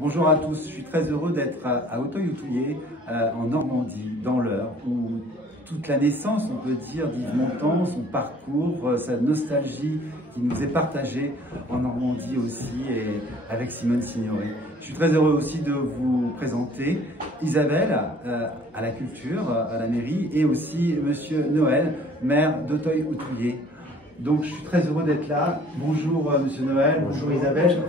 Bonjour à tous, je suis très heureux d'être à Auteuil-Outouillé, en Normandie, dans l'Eure, où toute la naissance, on peut dire, d'Yves Montand, son parcours, sa nostalgie qui nous est partagée en Normandie aussi, et avec Simone Signoret. Je suis très heureux aussi de vous présenter Isabelle à la culture, à la mairie, et aussi Monsieur Noël, maire d'Auteuil-Outouillé. Donc je suis très heureux d'être là. Bonjour Monsieur Noël, bonjour Isabelle.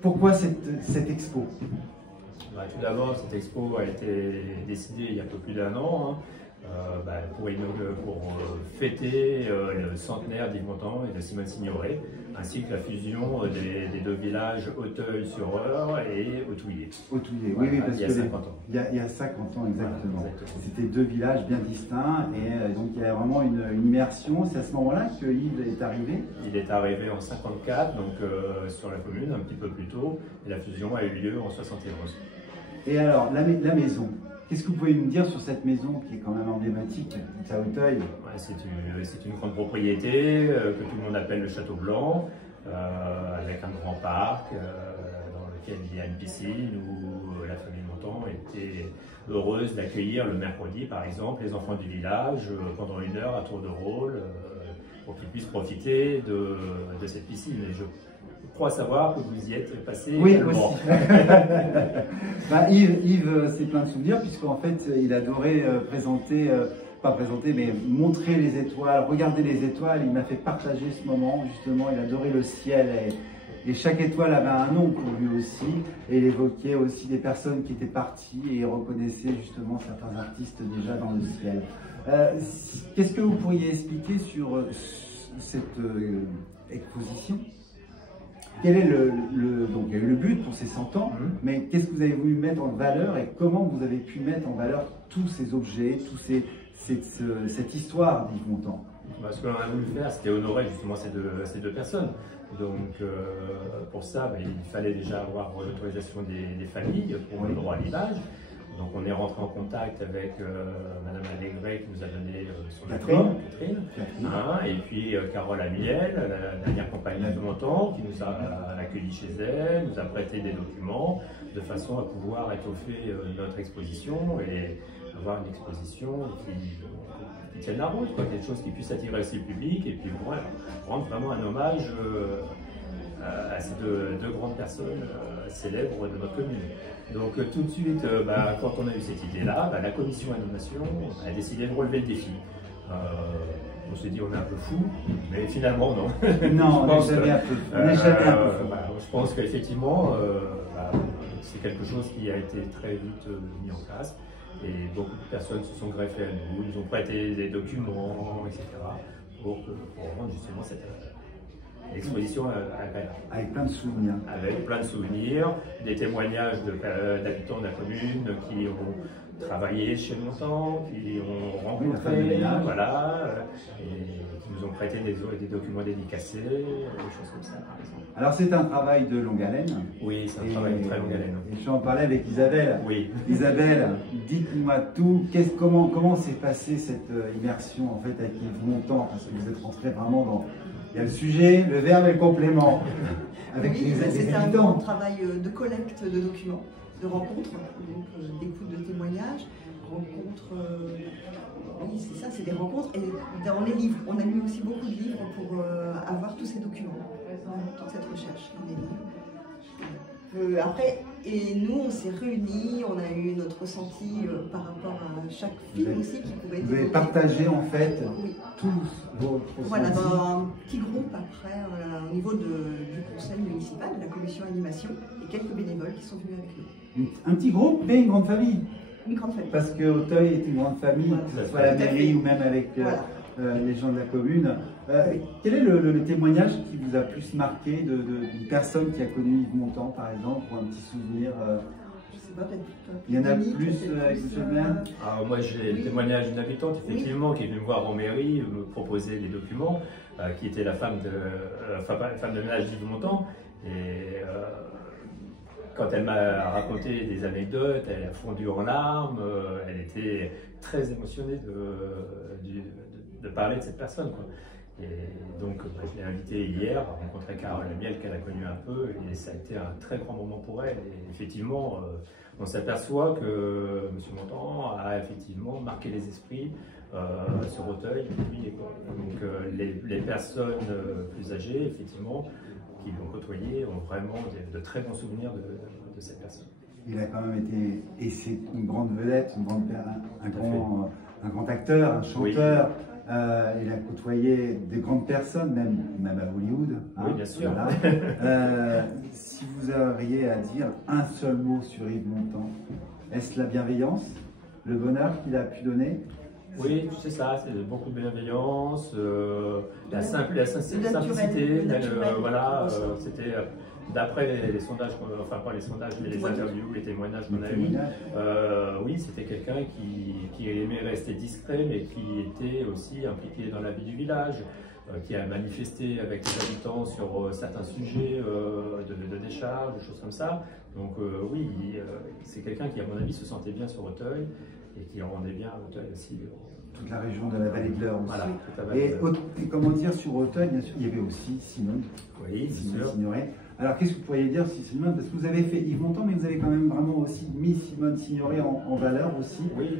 Pourquoi cette expo? Tout d'abord, cette expo a été décidée il y a un peu plus d'1 an pour fêter le centenaire d'Yves Montand et de Simone Signoret, ainsi que la fusion des deux villages Auteuil-sur-Eure et Outouillé. Outouillé, oui, parce il y a 50 ans. Il y a 50 ans, exactement. Voilà, c'était deux villages bien distincts et donc il y a vraiment une immersion. C'est à ce moment-là que Yves est arrivé? Il est arrivé en 54, donc sur la commune, un petit peu plus tôt, et la fusion a eu lieu en 71. Et alors, la maison, qu'est-ce que vous pouvez me dire sur cette maison qui est quand même emblématique à Auteuil? C'est une grande propriété que tout le monde appelle le Château Blanc, avec un grand parc dans lequel il y a une piscine où la famille Montand était heureuse d'accueillir le mercredi, par exemple, les enfants du village pendant 1 heure à tour de rôle pour qu'ils puissent profiter de cette piscine. Et je crois savoir que vous y êtes passé. Oui, aussi. Yves, c'est plein de souvenirs, puisqu'en fait, il adorait mais montrer les étoiles, regarder les étoiles. Il m'a fait partager ce moment, justement. Il adorait le ciel et chaque étoile avait un nom pour lui aussi. Et il évoquait aussi des personnes qui étaient parties et il reconnaissait justement certains artistes déjà dans le ciel. Qu'est-ce que vous pourriez expliquer sur cette exposition? Quel est donc il y a eu le but pour ces 100 ans, mais qu'est-ce que vous avez voulu mettre en valeur et comment vous avez pu mettre en valeur tous ces objets, cette histoire d'Yves Montand? Ce que l'on a voulu faire, c'était honorer justement ces deux personnes. Donc pour ça, il fallait déjà avoir l'autorisation des familles pour le droit à l'image. Donc on est rentré en contact avec Madame Allégret qui nous a donné son accord, Catherine. Et puis Carole Amiel, la dernière compagne de Montand, qui nous a accueillis chez elle, nous a prêté des documents de façon à pouvoir étoffer notre exposition et avoir une exposition qui tienne la route, quelque chose qui puisse attirer aussi le public et puis rendre vraiment un hommage à ces deux grandes personnes célèbres de notre commune. Donc tout de suite, quand on a eu cette idée-là, la commission animation a décidé de relever le défi. On s'est dit on est un peu fou, mais finalement non. Non, on n'est jamais un peu fou. Je pense qu'effectivement, c'est quelque chose qui a été très vite mis en place. Et beaucoup de personnes se sont greffées à nous, nous ont prêté des documents, etc. pour rendre justement cette exposition agréable. Avec plein de souvenirs. Avec plein de souvenirs, des témoignages d'habitants de la commune qui ont travaillé chez Montand, qui ont rencontré, et qui nous ont prêté des documents dédicacés, des choses comme ça, par exemple. Alors c'est un travail de longue haleine. Oui, c'est un travail de très longue haleine. Et je vais en parler avec Isabelle. Oui. Isabelle, dites-moi tout. Comment s'est passée cette immersion en fait avec Yves Montand? Parce que vous êtes rentré vraiment dans... Il y a le sujet, le verbe et le complément. C'est un grand travail de collecte de documents, de rencontres, donc d'écoute de témoignages, rencontres. Oui, c'est ça, c'est des rencontres. Et dans les livres, on a lu aussi beaucoup de livres pour avoir tous ces documents dans cette recherche, dans les livres. Après, et nous, on s'est réunis, on a eu notre ressenti par rapport à chaque film aussi qui pouvait être. Vous avez partagé en fait tous vos ressentis. Voilà, dans un petit groupe après, au niveau du conseil municipal, de la commission animation, et quelques bénévoles qui sont venus avec nous. Un petit groupe, mais une grande famille. Une grande famille. Parce que Auteuil est une grande famille, que ce soit la mairie ou même avec les gens de la commune. Quel est le témoignage qui vous a plus marqué d'une personne qui a connu Yves Montand, par exemple, ou un petit souvenir? Je sais pas, peut-être. Il y en a plus avec le maire? Moi, j'ai le témoignage d'une habitante, effectivement, qui est venue me voir en mairie, me proposer des documents, qui était la femme de ménage d'Yves Montand. Et quand elle m'a raconté des anecdotes, elle a fondu en larmes, elle était très émotionnée de parler de cette personne, quoi. Et donc, je l'ai invitée hier à rencontrer Carole Amiel, qu'elle a connue un peu, et ça a été un très grand moment pour elle. Et effectivement, on s'aperçoit que M. Montand a effectivement marqué les esprits sur Auteuil. Donc, les personnes plus âgées, effectivement, qui l'ont côtoyé, ont vraiment de très bons souvenirs de cette personne. Il a quand même été, et c'est une grande vedette, un grand acteur, un chanteur. Oui. Il a côtoyé des grandes personnes, même à Hollywood. Oui, bien sûr. Voilà. Si vous auriez à dire un seul mot sur Yves Montand, est-ce la bienveillance, le bonheur qu'il a pu donner? Oui, c'est ça, c'est beaucoup de bienveillance, la simplicité, voilà, c'était d'après les sondages, enfin pas les sondages, mais les interviews, les témoignages qu'on a eu. Oui, c'était quelqu'un qui aimait rester discret, mais qui était aussi impliqué dans la vie du village, qui a manifesté avec les habitants sur certains sujets de décharge, des choses comme ça. Donc oui, c'est quelqu'un qui, à mon avis, se sentait bien sur Auteuil et qui rendait bien à Auteuil aussi. Toute la région de la Vallée de l'Eure aussi. Voilà, et comment dire, sur Auteuil, bien sûr, il y avait aussi Simone. Oui, bien sûr. Signoret. Alors, qu'est-ce que vous pourriez dire sur Simone? Parce que vous avez fait Yves Montand, mais vous avez quand même vraiment aussi mis Simone Signoret en valeur aussi. Oui.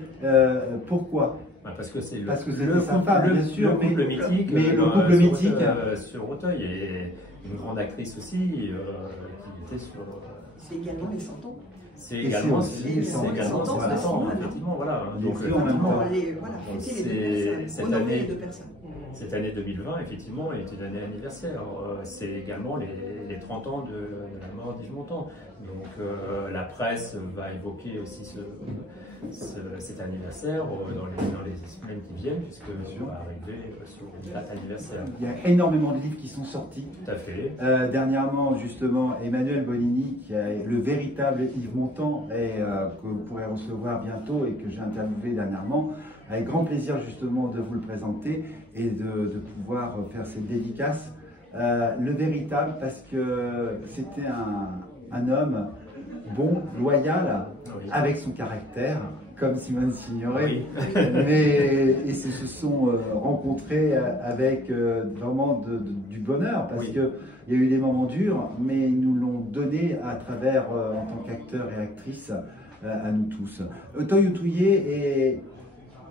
Pourquoi? Parce que c'est le couple mythique, le couple mythique sur Auteuil, et une grande actrice aussi qui était sur. C'est également les 100 ans. C'est également les 100 ans, effectivement, voilà. Donc, cette année 2020, effectivement, est une année anniversaire. C'est également les 30 ans de la mort d'Yves Montand. Donc la presse va évoquer aussi cet anniversaire dans les semaines qui viennent, puisque on va arriver sur une date anniversaire. Il y a énormément de livres qui sont sortis. Tout à fait. Dernièrement, justement, Emmanuel Bonini, qui est le véritable Yves Montand, que vous pourrez recevoir bientôt et que j'ai interviewé dernièrement, avec grand plaisir justement de vous le présenter et de pouvoir faire cette dédicace. Le véritable, parce que c'était un homme bon, loyal, oui, avec son caractère, comme Simone Signoret, oui. Ils se sont rencontrés avec vraiment du bonheur, parce oui, qu'il y a eu des moments durs, mais ils nous l'ont donné à travers, en tant qu'acteurs et actrices, à nous tous. Auteuil et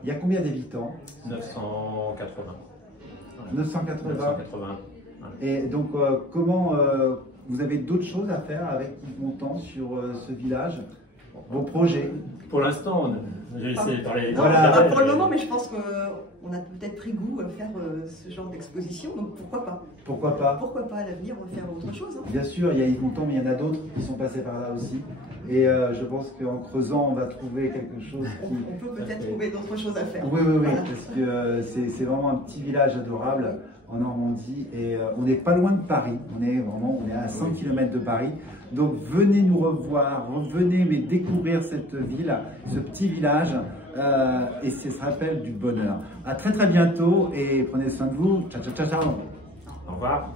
il y a combien d'habitants? 980. 980. Et donc, comment vous avez d'autres choses à faire avec Yves Montand sur ce village? Vos projets? Pour l'instant, j'ai essayé de parler. Voilà. Pour le moment, mais je pense qu'on a peut-être pris goût à faire ce genre d'exposition, donc pourquoi pas? Pourquoi pas? Pourquoi pas à l'avenir, on va faire autre chose. Hein. Bien sûr, il y a Yves Montand, mais il y en a d'autres qui sont passés par là aussi. Et je pense qu'en creusant, on va trouver quelque chose qui... On peut peut-être trouver d'autres choses à faire. Oui, voilà. Parce que c'est vraiment un petit village adorable en Normandie. Et on n'est pas loin de Paris. On est à 100 km de Paris. Donc venez nous revoir, venez découvrir cette ville, ce petit village. Et ça se rappelle du bonheur. À très bientôt et prenez soin de vous. Ciao, ciao, ciao, ciao. Au revoir.